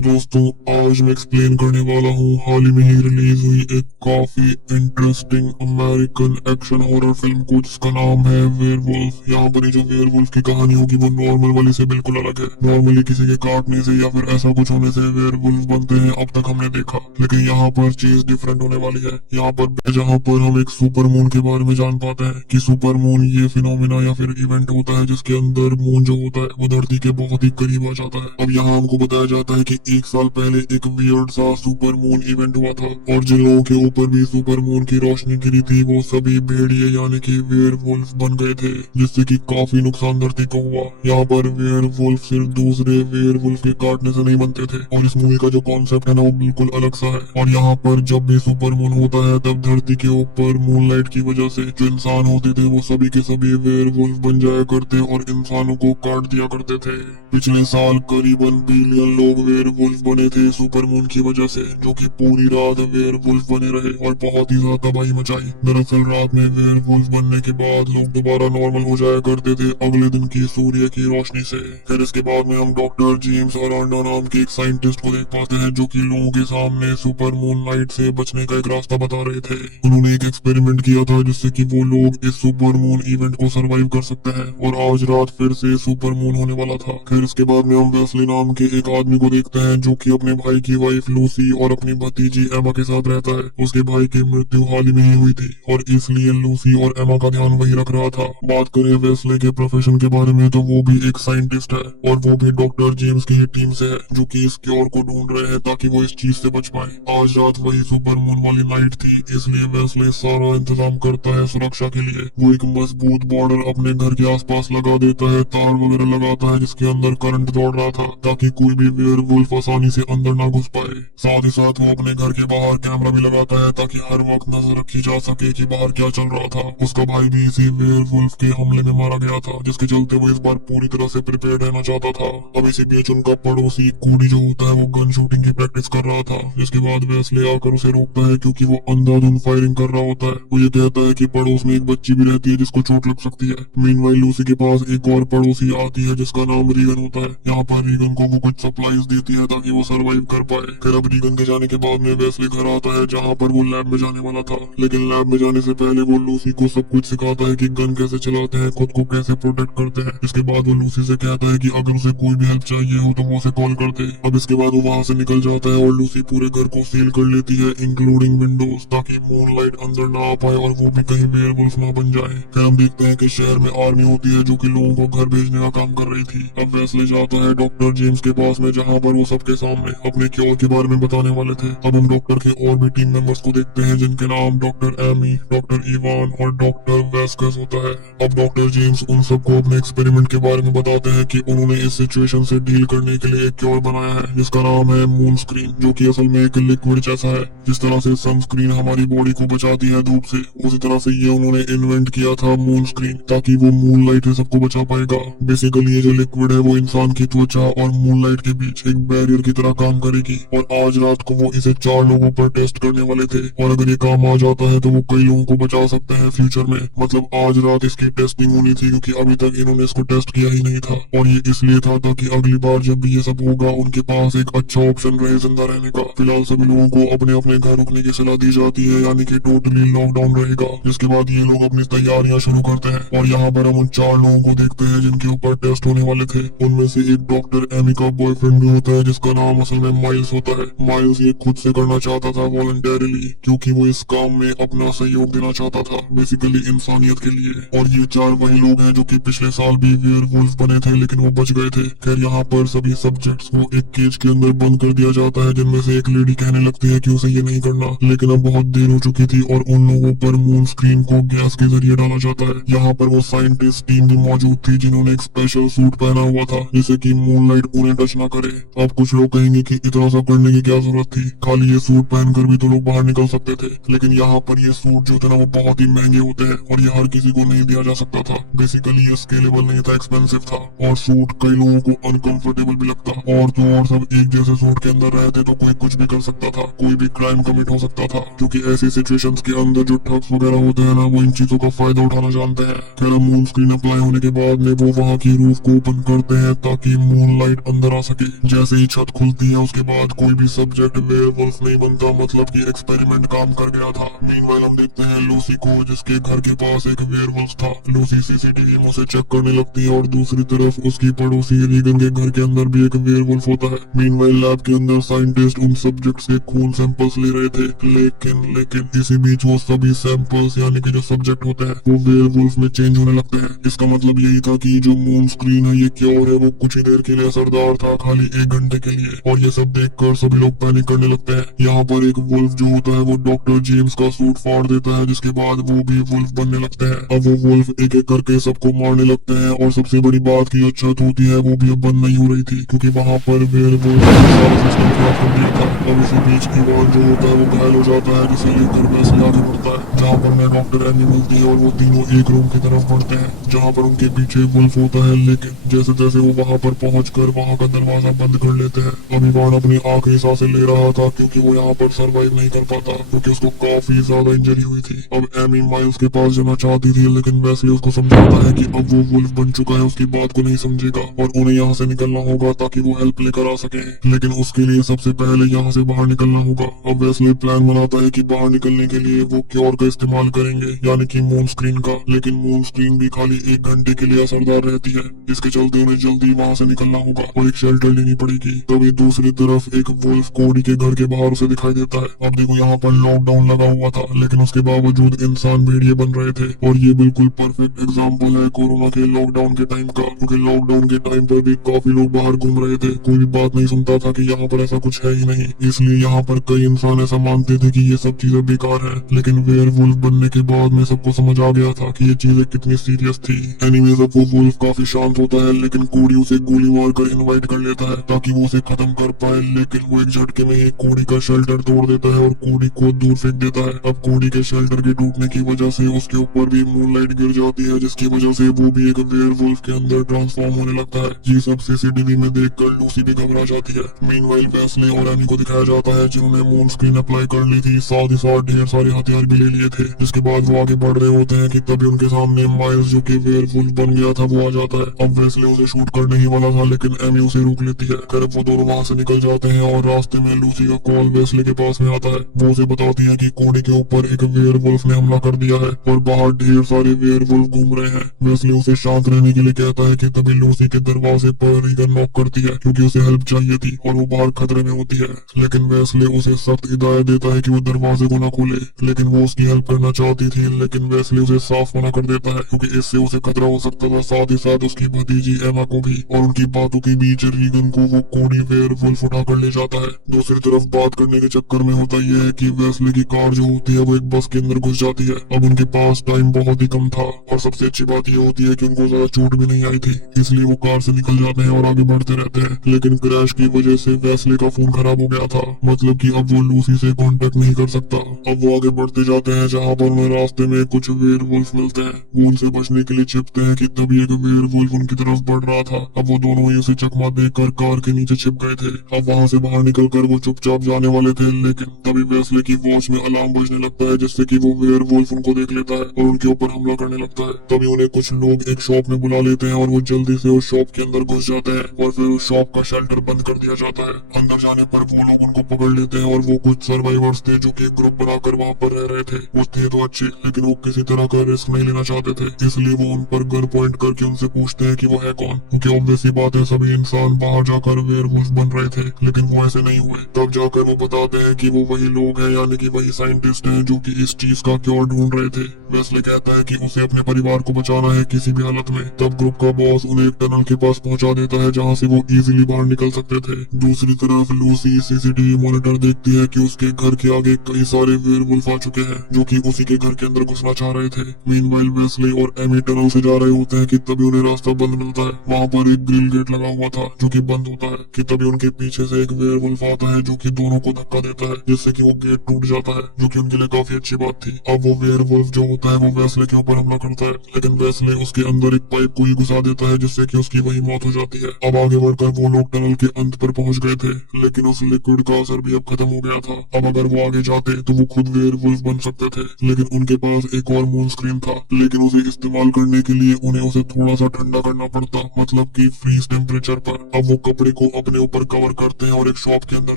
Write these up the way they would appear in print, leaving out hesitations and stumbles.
तो दोस्तों आज मैं एक्सप्लेन करने वाला हूँ हाल ही में ही रिलीज हुई एक काफी interesting American action horror film को जिसका नाम है वेयरवुल्फ। यहाँ पर ये जो वेयरवुल्फ की कहानी होगी वो नॉर्मल वाली से बिल्कुल अलग है। नॉर्मली किसी के काटने से या फिर ऐसा कुछ होने से वेयरवुल्फ बनते हैं अब तक हमने देखा, लेकिन यहाँ पर चीज डिफरेंट होने वाली है। यहाँ पर जहाँ पर हम एक सुपर मून के बारे में जान पाते हैं कि सुपर मून ये फिनोमिना या फिर इवेंट होता है जिसके अंदर मून जो होता है वो धरती के बहुत ही करीब आ जाता है। अब यहाँ हमको बताया जाता है कि एक साल पहले एक वियर्ड सा सुपर मून इवेंट हुआ था और जिन लोगों के ऊपर भी सुपर मून की रोशनी गिरी थी वो सभी भेड़िए यानी कि वेयरवुल्फ बन गए थे, जिससे कि काफी नुकसान धरती को हुआ। यहाँ पर वेयरवुल्फ सिर्फ दूसरे वेयरवुल्फ के काटने से नहीं बनते थे और इस मूवी का जो कॉन्सेप्ट है ना वो बिल्कुल अलग सा है। और यहाँ पर जब भी सुपर मून होता है तब धरती के ऊपर मूनलाइट की वजह से जो इंसान होते थे वो सभी के सभी वेयरवुल्फ बन जाया करते और इंसानों को काट दिया करते थे। पिछले साल करीबन बिलियन लोग वेयरवुल्फ बने थे सुपर मून की वजह से, जो कि पूरी रात वेयरवुल्फ बने रहे और बहुत ही ज्यादा तबाही मचाई। दरअसल रात में वेयरवुल्फ बनने के बाद लोग दोबारा नॉर्मल हो जाया करते थे अगले दिन की सूर्य की रोशनी से। फिर इसके बाद में हम डॉक्टर जेम्स अरांडा नाम के एक साइंटिस्ट को देख पाते हैं जो कि लोगों के सामने सुपर मून लाइट से बचने का एक रास्ता बता रहे थे। उन्होंने एक एक्सपेरिमेंट किया था जिससे कि वो लोग इस सुपर मून इवेंट को सरवाइव कर सकते हैं और आज रात फिर से सुपर मून होने वाला था। फिर इसके बाद में हम वेस्ली नाम के एक आदमी को देखते हैं जो कि अपने भाई की वाइफ लूसी और अपनी भतीजी एमा के साथ रहता है। उसके भाई की मृत्यु हाल ही में ही हुई थी और इसलिए लूसी और एमा का ध्यान वही रख रहा था। बात करें वेस्ले के प्रोफेशन के बारे में तो वो भी एक साइंटिस्ट है और वो भी डॉक्टर जेम्स की ही टीम से है जो कि इस क्योर को ढूंढ रहे हैं ताकि वो इस चीज से बच पाए। आज रात वही सुपर मून वाली नाइट थी, इसलिए वेस्ले सारा इंतजाम करता है सुरक्षा के लिए। वो एक मजबूत बॉर्डर अपने घर के आसपास लगा देता है, तार वगैरह लगाता है जिसके अंदर करंट दौड़ रहा था ताकि कोई भी वेयरवुल्फ आसानी से अंदर ना घुस पाए। साथ ही साथ वो अपने घर के बाहर कैमरा भी लगाता है ताकि हर वक्त नजर रखी जा सके कि बाहर क्या चल रहा था। उसका भाई भी इसी वेयरवुल्फ के हमले में मारा गया था जिसके चलते वो इस बार पूरी तरह से प्रिपेयर रहना चाहता था। अब इसी बीच उनका पड़ोसी कूडी जो होता है वो गन शूटिंग की प्रैक्टिस कर रहा था, जिसके बाद वेस्ले आकर उसे रोकता है क्योंकि वो अंधाधुंध फायरिंग कर रहा होता है। वो ये कहता है कि पड़ोस में एक बच्ची भी रहती है जिसको चोट लग सकती है। मीनवाइल लूसी के पास एक और पड़ोसी आती है जिसका नाम रीगन होता है। यहाँ पर रीगन को वो कुछ सप्लाईज देती है ताकि वो सरवाइव कर पाए। फिर अब रीगन के जाने के बाद में वेस्ले घर आता है जहाँ पर वो लैब में जाने वाला था, लेकिन लैब में जाने से पहले वो लूसी को सब कुछ सिखाता है कि गन कैसे चलाते हैं, खुद को कैसे प्रोटेक्ट करते हैं। इसके बाद वो लूसी से कहता है कि अगर उसे कोई भी हेल्प चाहिए हो तो वो उसे कॉल करते। अब इसके बाद वो वहाँ से निकल जाता है और लूसी पूरे घर को सील कर लेती है इंक्लूडिंग विंडोज ताकि मूनलाइट अंदर ना आ पाए और वो भी कहीं वेयरवुल्फ ना बन जाए। फिर हम देखते हैं कि शहर में आर्मी होती है जो कि लोगों को घर भेजने का काम कर रही थी। अब वेस्ले जाता है डॉक्टर जेम्स के पास में जहाँ पर वो सबके सामने अपने क्योर के बारे में बताने वाले थे। अब हम डॉक्टर के और भी टीम मेंबर्स को देखते हैं जिनके नाम डॉक्टर एमी, डॉक्टर इवान और डॉक्टर वेस्कस होता है। अब डॉक्टर जेम्स उन सबको अपने एक्सपेरिमेंट के बारे में बताते हैं कि उन्होंने इस सिचुएशन से डील करने के लिए एक क्योर बनाया है जिसका नाम है मून स्क्रीन, जो कि असल में एक लिक्विड जैसा है। जिस तरह से सनस्क्रीन हमारी बॉडी को बचाती है धूप से, उसी तरह से ये उन्होंने इन्वेंट किया था मून स्क्रीन ताकि वो मून लाइट से सबको बचा पाएगा। बेसिकली ये जो लिक्विड है वो इंसान की त्वचा और मून लाइट के बीच एक बैरियर की तरह काम करेगी और आज रात को वो इसे 4 लोगों पर टेस्ट करने वाले थे और अगर ये काम आ जाता है तो वो कई लोगों को बचा सकते हैं फ्यूचर में। मतलब आज रात इसकी टेस्टिंग होनी थी क्योंकि अभी तक इन्होंने इसको टेस्ट किया ही नहीं था और ये इसलिए था ताकि अगली बार जब भी ये सब होगा उनके पास एक अच्छा ऑप्शन रहे जिंदा रहने का। फिलहाल सभी लोगों को अपने अपने घर रुकने की सलाह दी जाती है, यानी कि टोटली लॉकडाउन रहेगा। जिसके बाद ये लोग अपनी तैयारियां शुरू करते हैं और यहाँ पर हम उन 4 लोगों को देखते हैं जिनके ऊपर टेस्ट होने वाले थे। उनमें से एक डॉक्टर एमी का बॉयफ्रेंड भी होता है जिसका नाम असल में माइल्स होता है। माइल्स ये खुद से करना चाहता था वॉलंटरीली क्योंकि वो इस काम में अपना सहयोग देना चाहता था, बेसिकली इंसानियत के लिए। और ये 4 वही लोग हैं जो कि पिछले साल भी वेयरवुल्फ बने थे लेकिन वो बच गए थे। खैर यहाँ पर सभी सब्जेक्ट्स को एक केज के अंदर बंद कर दिया जाता है जिनमें से एक लेडी कहने लगती है कि उसे ये नहीं करना, लेकिन अब बहुत देर हो चुकी थी और उन लोगों पर मून स्क्रीन को गैस के जरिए डाला जाता है। यहाँ पर वो साइंटिस्ट टीम भी मौजूद थी जिन्होंने एक स्पेशल सूट पहना हुआ था जिससे कि मूनलाइट उन्हें टच ना करे। अब कुछ लोग कहेंगे कि इतना सा करने की क्या जरूरत थी, खाली ये सूट पहनकर भी तो लोग बाहर निकल सकते थे। लेकिन यहाँ पर ये सूट जो थे ना वो बहुत ही महंगे होते हैं और ये हर किसी को नहीं दिया जा सकता था। बेसिकली ये स्केलेबल नहीं था, एक्सपेंसिव था और सूट कई लोगों को अनकंफर्टेबल भी लगता। और तो और सब एक जैसे सूट के अंदर रहते तो कोई कुछ भी कर सकता था, कोई भी क्राइम कमिट हो सकता था, क्योंकि ऐसी सिचुएशंस के अंदर जो ठग्स वगैरह होते हैं ना वो इन चीजों का फायदा उठाना जानते हैं। खैर मून स्क्रीन अप्लाई होने के बाद में वो वहाँ की रूफ को ओपन करते हैं ताकि मून लाइट अंदर आ सके। जैसे ही छत खुलती है उसके बाद कोई भी सब्जेक्ट वेयरवुल्फ नहीं बनता, मतलब कि एक्सपेरिमेंट काम कर गया था। मीनवाइल हम देखते हैं लूसी को जिसके घर के पास एक वेयरवुल्फ था। लूसी सीसीटीवी में उसे चेक करने लगती है और दूसरी तरफ उसकी पड़ोसी रीगन के घर के अंदर भी एक वेयरवुल्फ होता है। मीनवाइल लैब के अंदर साइंटिस्ट उन सब्जेक्ट्स के खून सैंपल्स ले रहे थे, लेकिन इसी बीच वो सभी सैंपल्स यानी कि जो सब्जेक्ट होते हैं वो वेयरवुल्फ में चेंज होने लगते हैं। इसका मतलब यही था कि जो मून स्क्रीन है ये क्योर है वो कुछ ही देर के लिए असरदार था, खाली 1 घंटे के लिए। और ये सब देखकर सभी लोग पैनिक करने लगते हैं। यहाँ पर एक वुल्फ जो होता है वो डॉक्टर जेम्स का सूट फाड़ देता है, जिसके बाद वो भी वुल्फ बनने लगते हैं। अब वो वुल्फ एक एक करके सबको मारने लगते हैं और सबसे बड़ी बात की जो छत होती है वो भी अब बंद नहीं हो रही थी, क्योंकि वहाँ पर वेयरवुल्फ ने सारा सिस्टम खराब कर दिया था। अब इसी बीच इवान जो होता है वो घायल हो जाता है, जिसे लेकर वैसे आगे बढ़ता है, जहाँ पर उन्हें डॉक्टर एमी मिलती है और वो तीनों एक रूम की तरफ बढ़ते हैं जहाँ पर उनके पीछे वुल्फ होता है। लेकिन जैसे जैसे वो वहाँ पर पहुंचकर वहाँ का दरवाजा बंद कर लेते हैं। अब इवान अपनी आखिरी सांसें ले रहा था क्योंकि वो यहाँ पर सरवाइव नहीं कर पाता, क्योंकि उसको काफी ज्यादा इंजरी हुई थी। अब एमी माइल्स के पास जाना चाहती थी, लेकिन वेस्ली उसको समझाता है कि अब वो वुल्फ बन चुका है, उसकी बात को नहीं समझेगा और उन्हें यहाँ से निकलना होगा ताकि वो हेल्प लेकर आ सके। लेकिन उसके लिए सबसे पहले यहाँ से बाहर निकलना होगा। अब वेस्ली प्लान बनाता है कि बाहर निकलने के लिए वो क्योर का इस्तेमाल करेंगे, यानी कि मून स्क्रीन का। लेकिन मून स्क्रीन भी खाली 1 घंटे के लिए असरदार रहती है, इसके चलते उन्हें जल्दी वहाँ से निकलना होगा और एक शेल्टर लेनी पड़ेगी। तभी दूसरी तरफ एक वुल्फ कोडी के घर के बाहर उसे दिखाई देता है। अब देखो यहाँ पर लॉकडाउन लगा हुआ था, लेकिन उसके बावजूद इंसान भेड़िए बन रहे थे और ये बिल्कुल परफेक्ट एग्जाम्पल है कोरोना के लॉकडाउन के टाइम का, क्योंकि लॉकडाउन के टाइम पर भी काफी लोग बाहर घूम रहे थे, कोई भी बात नहीं सुनता था कि यहाँ पर ऐसा कुछ है ही नहीं। इसलिए यहाँ पर कई इंसान ऐसा मानते थे कि ये सब चीजें बेकार है। लेकिन वेयरवुल्फ बनने के बाद में सबको समझ आ गया था कि ये चीजें कितनी सीरियस थी। एनीवेज अब वो वुल्फ काफी शांत होता है, लेकिन कोडी उसे गोली मारकर इनवाइट कर लेता है ताकि वो उसे खत्म कर पाए। लेकिन वो एक झटके में ही कोडी का शेल्टर तोड़ देता है और कोडी को दूर फेंक देता है। अब कोडी के शेल्टर के टूटने की वजह से उसके ऊपर भी मूनलाइट गिर जाती है, जिसकी वजह से वो भी एक वेयरवुल्फ के अंदर ट्रांसफॉर्म होने लगता है। ये सब सीसीटीवी में देखकर लूसी भी घबरा जाती है। मीनवाइल वेस्ले और एमी को दिखाया जाता है जिन्होंने मून स्क्रीन अप्लाई कर ली थी, साथ ही साथ ढेर सारे हथियार भी ले लिए थे। जिसके बाद वो आगे बढ़ रहे होते हैं कि तभी उनके सामने माइल्स जो कि वेयरवुल्फ बन गया था वो आ जाता है। अब वेस्ले उसे शूट करने ही वाला था, लेकिन एमी उसे रोक लेती है। खैर वो दोनों वहाँ से निकल जाते हैं और रास्ते में लूसी का कॉल वेस्ले के पास में आता है। वो उसे बताती है कि कोडी के ऊपर एक वेयरवुल्फ ने हमला कर दिया है और बाहर ढेर सारे वेयरवुल्फ घूम रहे हैं। वेस्ले उसे शांत रहने के लिए कहता है कि तभी लूसी के दरवाजे पर रीगन नॉक करती है क्योंकि उसे हेल्प चाहिए थी और वो बाहर खतरे में होती है। लेकिन वेस्ले उसे सख्त हिदायत देता है कि वो दरवाजे को न खोले, लेकिन वो उसकी हेल्प करना चाहती थी। लेकिन वेस्ले उसे साफ मना कर देता है क्योंकि इससे उसे खतरा हो सकता था, साथ ही साथ उसकी भतीजी एमा को भी। और उनकी बातों के बीच रीगन को वो कोडी वेयरवुल्फ उठा कर ले जाता है। दूसरी तरफ बात करने के चक्कर में होता यह है कि वेस्ले की कार जो होती है वो एक बस के अंदर घुस जाती है। अब उनके पास टाइम बहुत ही कम था और सबसे अच्छी बात ये होती है कि उनको ज्यादा चोट भी नहीं आई थी, इसलिए वो कार से निकल जाते हैं और आगे बढ़ते रहते हैं। लेकिन क्रैश की वजह से वेस्ले का फोन खराब हो गया था, मतलब कि अब वो लूसी से कांटेक्ट नहीं कर सकता। अब वो आगे बढ़ते जाते हैं जहाँ पर उन्हें रास्ते में कुछ वेयरवुल्फ मिलते हैं। वो उनसे बचने के लिए छिपते हैं कि तभी एक वेयरवुल्फ उनकी तरफ बढ़ रहा था। अब वो दोनों ही उसे चकमा देकर कार के नीचे छिप गए थे। अब वहाँ से बाहर निकलकर वो चुपचाप जाने वाले थे, लेकिन तभी वेस्ले की वॉच में अलार्म बजने लगता है, जिससे कि वो वेयरवुल्फ उनको देख लेता है और उनके ऊपर हमला करने लगता है। तभी उन्हें कुछ लोग एक शॉप में बुला लेते हैं और वो जल्दी से उस शॉप के अंदर घुस जाते हैं और फिर उस शॉप का शेल्टर बंद कर दिया जाता है। अंदर जाने पर वो लोग उनको पकड़ लेते हैं और वो कुछ सर्वाइवर्स थे जो कि एक ग्रुप बनाकर वहाँ पर रह रहे थे। वो थे तो अच्छे, लेकिन वो किसी तरह का रिस्क नहीं लेना चाहते थे, इसलिए वो उन पर गन पॉइंट करके उनसे पूछते हैं कि वो है कौन, क्योंकि ऑब्वियस सी बात है सभी इंसान बाहर जाकर वेयरवुल्फ बन रहे थे, लेकिन वो ऐसे नहीं हुए। तब जाकर वो बताते हैं कि वो वही लोग हैं, यानी कि वही साइंटिस्ट हैं जो कि इस चीज का क्योर ढूंढ रहे थे। वेस्ले कहता है कि उसे अपने परिवार को बचाना है किसी भी हालत में। तब ग्रुप का बॉस उन्हें एक टनल के पास पहुंचा देता है जहाँ से वो इजीली बाहर निकल सकते थे। दूसरी तरफ लूसी सीसीटीवी मॉनिटर देखती है कि उसके घर के आगे कई सारे वेयरवुल्फ आ चुके हैं जो कि उसी के घर के अंदर घुसना चाह रहे थे। मीनवाइल वेस्ले और एमी टनल से जा रहे होते हैं कि तभी उन्हें रास्ता बंद मिलता है। वहाँ पर एक ग्रिल गेट लगा हुआ था जो कि बंद होता है कि तभी उनके पीछे से एक वेयरवुल्फ आता है जो कि दोनों को धक्का देता है, जिससे कि वो गेट टूट जाता है, जो कि उनके लिए काफी अच्छी बात थी। अब वो वेयरवुल्फ जो होता है वो वेस्ले के ऊपर हमला करता है, लेकिन वेस्ले उसके अंदर एक पाइप को ही घुसा देता है, जिससे कि उसकी वही मौत हो जाती है। अब आगे बढ़कर वो लोग टनल के अंत पर पहुंच गए थे, लेकिन उस लिक्विड का असर भी अब खत्म हो गया था। अब अगर वो आगे जाते तो वो खुद वेयरवुल्फ बन सकते थे, लेकिन उनके पास एक और मून स्क्रीन था, लेकिन उसे इस्तेमाल करने के लिए उन्हें उसे थोड़ा सा ठंडा करना पड़ता, मतलब कि फ्रीज टेम्परेचर पर। अब वो कपड़े को अपने ऊपर कवर करते हैं और एक शॉप के अंदर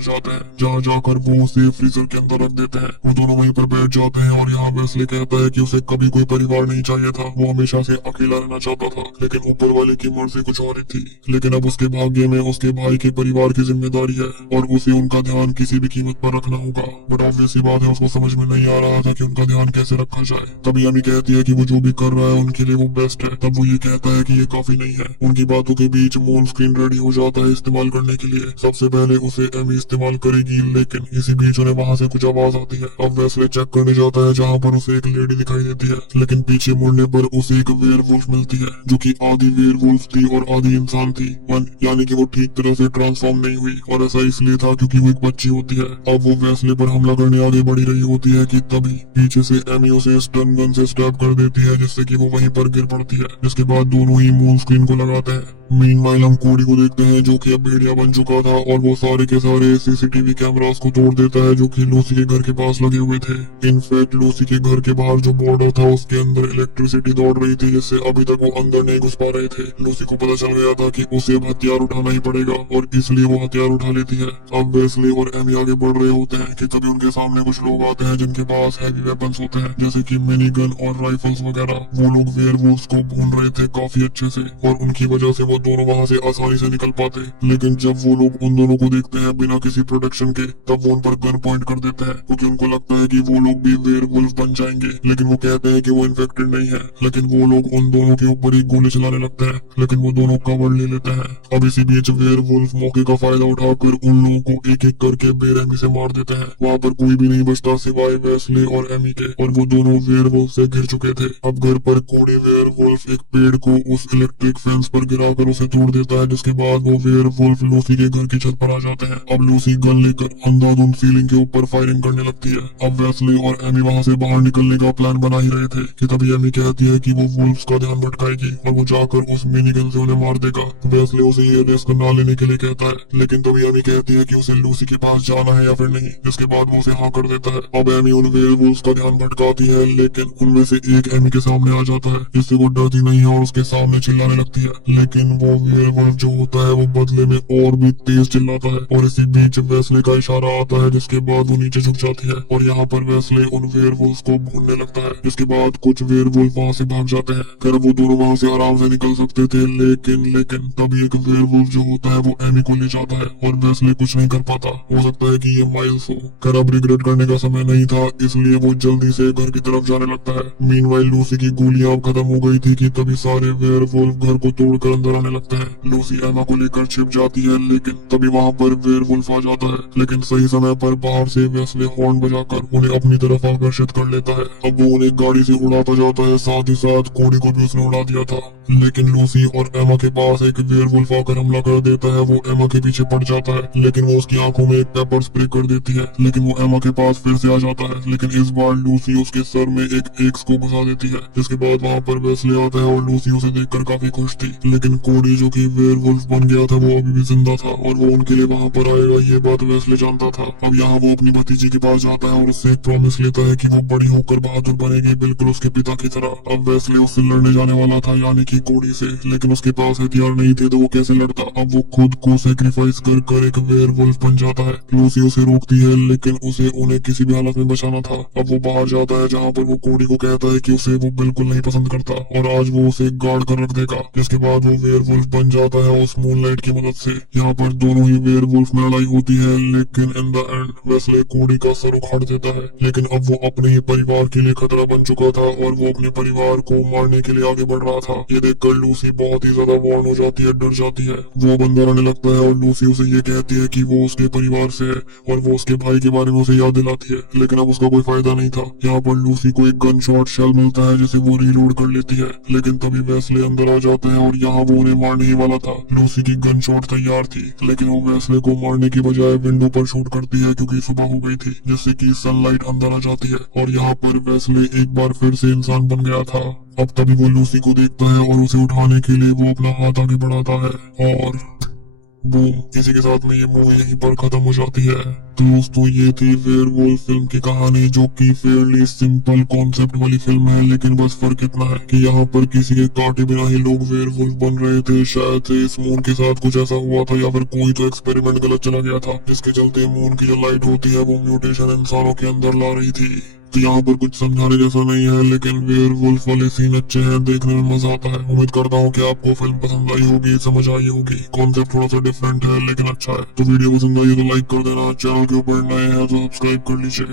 जाते हैं, जहाँ जाकर वो उसे फ्रीजर के अंदर रख देते हैं। वो दोनों वहीं पर बैठ जाते हैं और यहाँ वेस्ली कहता है कि उसे कभी कोई परिवार नहीं चाहिए था, वो हमेशा से अकेला रहना चाहता था, लेकिन ऊपर वाले की मर्जी कुछ और ही थी। लेकिन अब उसके भाग्य में उसके भाई के परिवार की जिम्मेदारी है और उसे उनका ध्यान किसी भी कीमत पर रखना होगा। बट ऑब्वियस बात है, उसको समझ में नहीं आ रहा था कि उनका ध्यान कैसे रखा जाए। तभी अमी कहती है कि वो जो भी कर रहा है उनके लिए वो बेस्ट है। तब वो ये कहता है कि ये काफी नहीं है। उनकी बातों के बीच मून स्क्रीन रेडी हो जाता है इस्तेमाल करने के लिए। सबसे पहले उसे एमी इस्तेमाल करेगी, लेकिन इसी बीच उन्हें वहाँ से कुछ आवाज आती है। अब वेस्ले चेक करने जाता है, जहाँ पर उसे एक लेडी दिखाई देती है, लेकिन पीछे मुड़ने पर उसे एक वेयरवुल्फ मिलती है, जो कि आधी वेयरवुल्फ थी और आधी इंसान थी। यानी कि वो ठीक तरह से ट्रांसफॉर्म नहीं हुई, और ऐसा इसलिए था क्योंकि वो एक बच्ची होती है। अब वो वेस्ले पर हमला करने आगे बढ़ी रही होती है कि तभी पीछे से एमी उसे स्टन गन से स्टैब कर देती है, जिससे कि वो वहीं पर गिर पड़ती है। जिसके बाद दोनों ही मून स्क्रीन को लगाते हैं। मीनवाइल हम कोडी को देखते हैं, जो कि अब भेड़िया बन चुका था, और वो सारे के सारे सीसीटीवी कैमरास को तोड़ देता है, जो कि लूसी के घर के पास लगे हुए थे। इनफैक्ट लूसी के घर के बाहर जो बॉर्डर था उसके अंदर इलेक्ट्रिसिटी दौड़ रही थी, जिससे अभी तक वो अंदर नहीं घुस पा रहे थे। लूसी को पता चल गया था कि उसे अब हथियार उठाना ही पड़ेगा, और इसलिए वो हथियार उठा लेती है। अब वेस्ली और एमी आगे बढ़ रहे होते हैं कि तभी उनके सामने कुछ लोग आते हैं जिनके पास हैवी वेपन्स होते हैं, जैसे कि मिनी गन और राइफल्स वगैरह। वो लोग वेयरवुल्फ्स को भून रहे थे काफी अच्छे से, और उनकी वजह से वो दोनों वहाँ से आसानी से निकल पाते। लेकिन जब वो लोग उन दोनों को देखते हैं बिना किसी प्रोटेक्शन के, तब वो उन पर गन पॉइंट कर देते हैं, क्योंकि उनको लगता है कि वो लोग भी वेयरवुल्फ बन जाएंगे। लेकिन वो कहते हैं कि वो इन्फेक्टेड नहीं है। लेकिन वो लोग उन दोनों के ऊपर ही गोली चलाने लगते हैं, लेकिन वो दोनों कवर ले लेते हैं। अब इसी बीच वेयरवुल्फ मौके का फायदा उठाकर उन लोगों को एक एक करके बेरहमी से मार देते हैं। वहाँ पर कोई भी नहीं बचता सिवाय वेस्ले और एमी के, और वो दोनों वेयरवुल्फ से घिर चुके थे। अब घर पर कोडी वेयरवुल्फ एक पेड़ को उस इलेक्ट्रिक फेंस पर गिराकर उसे तोड़ देता है, जिसके बाद वो वेयरवुल्फ लूसी के घर की छत पर आ जाते हैं। अब लूसी गन लेकर अंधाधुंध सीलिंग के ऊपर फायरिंग करने लगती है। अब वेस्ले और एमी वहाँ से बाहर निकलने का प्लान बना ही रहे थे कि तभी एमी कहती है कि वो वुल्फ्स का ध्यान भटकाएगी और वो जाकर उस मिनी गन से उन्हें मार देगा। वेस्ले उसे ये रिस्क ना लेने के लिए कहता है, लेकिन तभी एमी कहती है कि उसे लूसी के पास जाना है या फिर नहीं, जिसके बाद वो उसे हाँ कर देता है। अब एमी उन वेयरवुल्फ्स का ध्यान भटकाती है, लेकिन उनमें से एक एमी के सामने आ जाता है, जिससे वो डरती नहीं है और उसके सामने चिल्लाने लगती है। लेकिन वो वेयरवुल्फ जो होता है वो बदले में और भी तेज चिल्लाता है, और इसी बीच वेस्ले का इशारा आता है, जिसके बाद वो नीचे झुक जाती है, और यहाँ पर वेस्ले उन वेयरवुल्फ्स को भूनने लगता है। जिसके बाद कुछ वेयरवुल्फ वहाँ से भाग जाते हैं। कर वो दोनों वहाँ से आराम से निकल सकते थे, लेकिन तभी एक वेयरवुल्फ जो होता है वो एमी को ले जाता है, और वेस्ले कुछ नहीं कर पाता। हो सकता है कि ये माइल्स हो। कर अब रिग्रेट करने का समय नहीं था, इसलिए वो जल्दी से घर की तरफ जाने लगता है। मीनवाइल लूसी की गोलियां अब खत्म हो गई थी कि तभी सारे वेयरवुल्फ घर को तोड़कर अंदर आने लगते हैं। लूसी एमा को लेकर छिप जाती है, लेकिन तभी वहाँ पर वेयरवुल्फ आ जाता है। लेकिन सही समय पर बाहर से वेस्ले हॉर्न बजाकर उन्हें अपनी तरफ आकर्षित कर लेता है। अब वो उन्हें गाड़ी से उड़ाता जाता है, साथ ही साथ कोडी को भी उसने उड़ा दिया था। लेकिन लूसी और एमा के पास एक वेयरवुल्फ आकर हमला कर देता है। वो एमा के पीछे पड़ जाता है, लेकिन वो उसकी आंखों में एक पेपर स्प्रे कर देती है। लेकिन वो एमा के पास फिर से आ जाता है, लेकिन इस बार लूसी उसके सर में एक एक्स को घुसा देती है। जिसके बाद वहाँ पर वेस्ले आता है, और लूसी उसे देखकर काफी खुश थी। लेकिन कोडी जो कि वेयरवुल्फ बन गया था वो अभी भी जिंदा था, और वो उनके लिए वहाँ पर आएगा ये बात वेस्ले जानता था। अब यहाँ वो अपनी भतीजी के पास जाता है और उससे एक प्रॉमिस लेता है कि वो बड़ी होकर बहादुर बनेगी, बिल्कुल उसके पिता की तरह। अब वेस्ले उससे लड़ने जाने वाला था, यानी कि कोडी से, लेकिन उसके पास हथियार नहीं थे, तो वो कैसे लड़ता। अब वो खुद को सेक्रीफाइस कर एक वेयरवुल्फ बन जाता है। लूसी उसे रोकती है, लेकिन उसे उन्हें किसी भी हालत में बचाना था। अब वो बाहर जाता है, जहाँ पर वो कोडी को कहता है कि उसे वो बिल्कुल नहीं पसंद करता, और आज वो उसे गार्ड कर रख देगा। जिसके बाद वो वेयरवुल्फ बन जाता है उस मूनलाइट की मदद से। यहाँ पर दोनों ही वेयरवुल्फ में लड़ाई होती है, लेकिन इन द एंड वेस्ले कोडी का सर उखाड़ देता है। लेकिन अब वो अपने ही परिवार के लिए खतरा बन चुका था, और वो अपने परिवार को मारने के लिए आगे बढ़ रहा था। ये देखकर लूसी बहुत ही ज्यादा वार्न हो जाती है, डर जाती है। वो अब अंदर आने लगता है, और लूसी उसे ये कहती है कि वो उसके परिवार से है, और वो उसके भाई के बारे में उसे याद दिलाती है। लेकिन अब उसका कोई फायदा नहीं था। यहाँ पर लूसी को एक गन शॉट शेल मिलता है, जिसे वो रीलोड कर लेती है। लेकिन तभी वेस्ले अंदर आ जाता है, और यहाँ वो उन्हें मारने ही वाला था। लूसी की गन शॉट तैयार थी, लेकिन वो वेस्ले को मारने की बजाय विंडो पर शूट करती है, क्योंकि सुबह हो गई थी, जिससे कि सनलाइट अंदर आ जाती है। और यहाँ पर वेस्ले एक बार फिर से इंसान बन गया था। अब तभी वो लूसी को देखता है, और उसे उठाने के लिए वो अपना हाथ आगे बढ़ाता है, और बूम, इसी के साथ में ये मूवी यहीं पर खत्म हो जाती है। तो दोस्तों ये थी वेयरवुल्फ फिल्म की कहानी, जो कि फेयरली सिंपल कॉन्सेप्ट वाली फिल्म है, लेकिन बस फर्क इतना है कि यहाँ पर किसी के काटे बिना ही लोग वेयरवुल्फ बन रहे थे। शायद से इस मून के साथ कुछ ऐसा हुआ था, या फिर कोई तो एक्सपेरिमेंट गलत चला गया था, जिसके चलते मून की जो लाइट होती है वो म्यूटेशन इंसानों के अंदर ला रही थी। तो यहाँ पर कुछ समझाने जैसा नहीं है, लेकिन वेयरवुल्फ वाले सीन अच्छे हैं, देखने में मजा आता है। उम्मीद करता हूँ कि आपको फिल्म पसंद आई होगी, समझ आई होगी। कॉन्सेप्ट थोड़ा सा डिफरेंट है लेकिन अच्छा है। तो वीडियो पसंद आई तो लाइक कर देना, चैनल के ऊपर नए हैं तो सब्सक्राइब कर लीजिए।